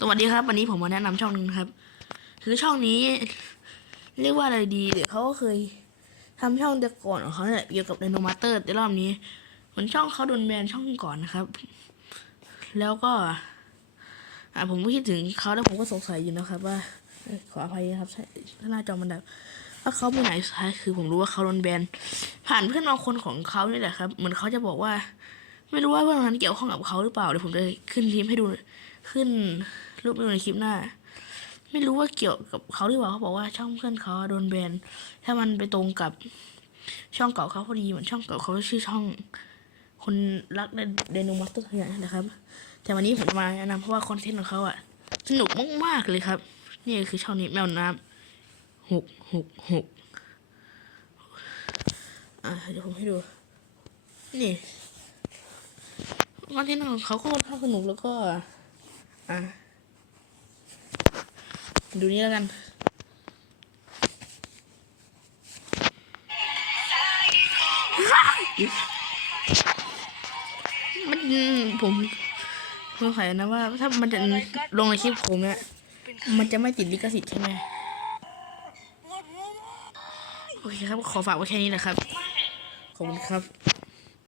สวัสดีครับ วันนี้ผมมาแนะนำช่องหนึงครับ คือช่องนี้ เรียกว่าอะไรดีเดี๋ยวเขาก็เคยทำช่องแต่ก่อนของเขาเนี่ยเกี่ยวกับไดโนมาเตอร์แต่รอบนี้เหมือนช่องเขาโดนแบนช่องก่อนนะครับ แล้วก็ อ่าผมก็คิดถึงเขาแล้วผมก็สงสัยอยู่นะครับ ว่าขออภัยครับใช่ถ้าหน้าจอมันดับว่าเขาไปไหนสุดท้ายคือผมรู้ว่าเขาโดนแบนผ่านเพื่อนบางคนของเขานี่แหละครับ เหมือนเขาจะบอกว่า ไม่รู้ว่าเพื่อนคนนั้นเกี่ยวข้องกับเขาหรือเปล่าเดี๋ยวผมจะขึ้นทีมให้ดูขึ้นรูปให้ดูในคลิปหน้า ไม่รู้ว่าเกี่ยวกับเขาหรือเปล่าเขาบอกว่าช่องเพื่อนเขาโดนแบนถ้ามันไปตรงกับช่องเก่าเขาพอดีเหมือนช่องเก่าเขาชื่อช่อง คนรักเดนโนมัสตัวอย่างนะครับ แต่วันนี้ผมมาแนะนำเพราะว่าคอนเทนต์ของเขาอะสนุกมากๆเลยครับ นี่คือช่องนี้แมวน้ำหกหกหกอะเดี๋ยวผมให้ดู นี่ คอนเทนต์ของเขาก็ค่อนข้างสนุกแล้วก็ อะ ดูนี่แล้วกันมันผมสงสัยนะว่า ถ้ามันจะลงในคลิปผมเนี่ยมันจะไม่ติดลิขสิทธิ์ใช่ไหมโอเคครับ ขอฝากไว้แค่นี้นะครับ ขอบคุณครับ